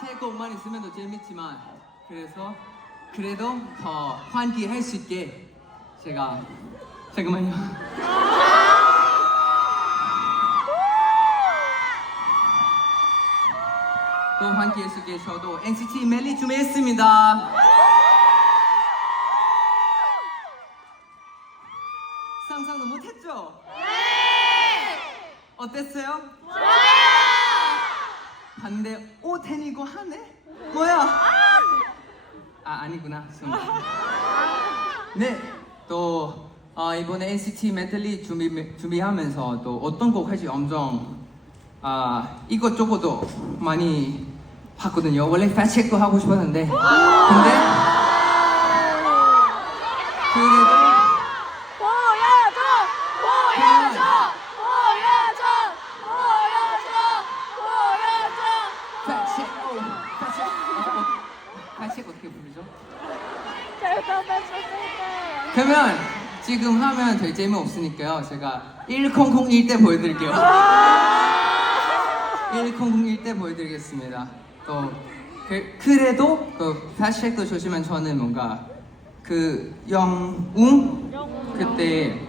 새 곡만 있으면 더 재밌지만 그래서 그래도 더 환기할 수 있게 제가 잠깐만요. 또 환기할 수 있게 저도 NCT 멜리 준비했습니다. 상상도 못했죠? 어땠어요? 봤는데 오 텐이고 하네? 뭐야? 아 아니구나. 죄송합니다. 네, 또 어, 이번에 NCT 메들리 준비 준비하면서 또 어떤 곡 할지 엄청 아 이것저것도 많이 봤거든요. 원래 패치도 하고 싶었는데 근데 그래도 보여줘! 보여줘! 보여줘! 보여줘! 보여줘! 패치 오 패치 어, 패치 어떻게 부르죠? 그러면 지금 하면 될 재미 없으니까요. 제가 1001 때 보여드릴게요. 1001 때 보여드리겠습니다. 또 그, 그 패시도 좋지만 저는 뭔가 그 영웅 그때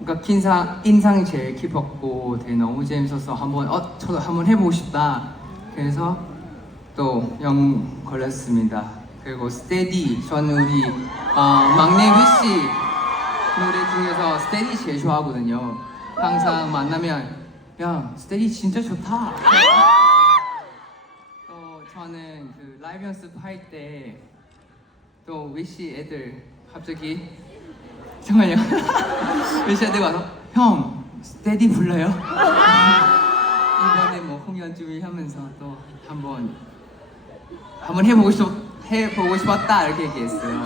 그러니까 인상 인상이 제일 깊었고 되게 너무 재밌어서 한번 어 저도 한번 해보고 싶다. 그래서 또 영 걸렸습니다. 그리고 스테디 저는 우리 어, 막내 위씨 노래 중에서 스테디 제일 좋아하거든요. 항상 만나면 야 스테디 진짜 좋다. 또 저는 그 라이브 연습할 때 또 위씨 애들 갑자기 잠깐만요. 위씨 애들 와서 형 스테디 불러요. 이번에 뭐 공연 준비하면서 또 한번 한번 해보고 싶 해보고 싶었다 이렇게 얘기했어요.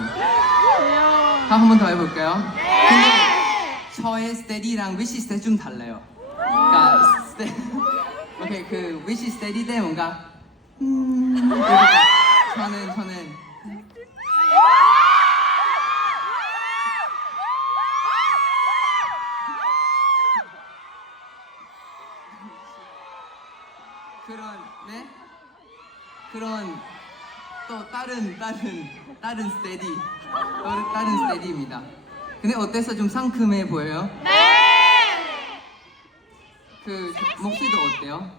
한 번 더 해볼까요? 근데 저의 스테디랑 위시 스테디 좀 달라요. 그러니까 스테 오케이 그 위시 스테디 때 뭔가 음 이렇게 저는 저는 그런 네 그런 또 다른 다른 다른 스테디 또 다른 스테디입니다. 근데 어때서 좀 상큼해 보여요? 네. 그 저- 목소리도 어때요?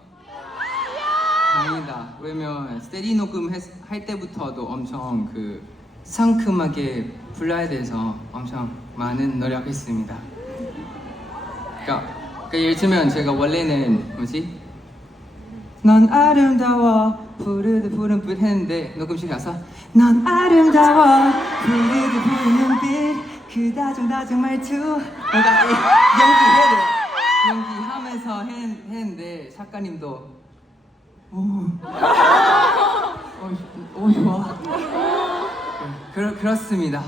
다행이다. 왜냐면 스테디 녹음 했- 할 때부터도 엄청 그 상큼하게 불러야 돼서 엄청 많은 노력했습니다. 그러니까, 그러니까 예를 들면 제가 원래는 뭐지? 넌 아름다워. 푸르드 푸른 빛 했는데 녹음실 가서 넌 아름다워. 푸르드 푸른 눈빛 그 다정 다정 말투. 연기해야 돼요. 연기하면서 했, 했는데 작가님도 오, 어, 오 좋아. 그렇, 그렇습니다.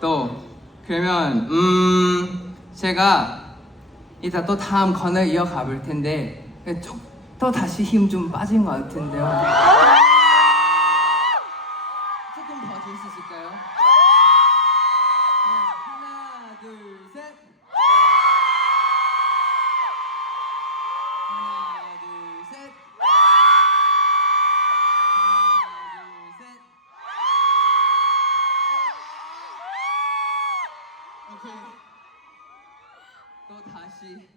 또 그러면 음 제가 이따 또 다음 건을 이어가 볼 텐데 쭉 또 다시 힘 좀 빠진 것 같은데요. 조금 더 줄 수 있을까요? 네, 하나, 둘, 셋. 하나, 둘, 셋. 하나, 둘, 셋. 오케이. 또 다시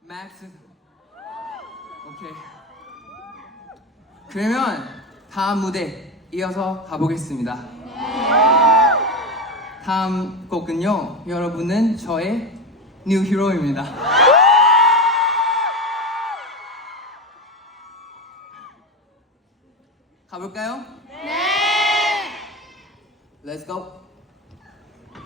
맥스. 오케이. 그러면 다음 무대 이어서 가보겠습니다. 다음 곡은요, 여러분은 저의 뉴 히로입니다. 가볼까요? 네. Let's go.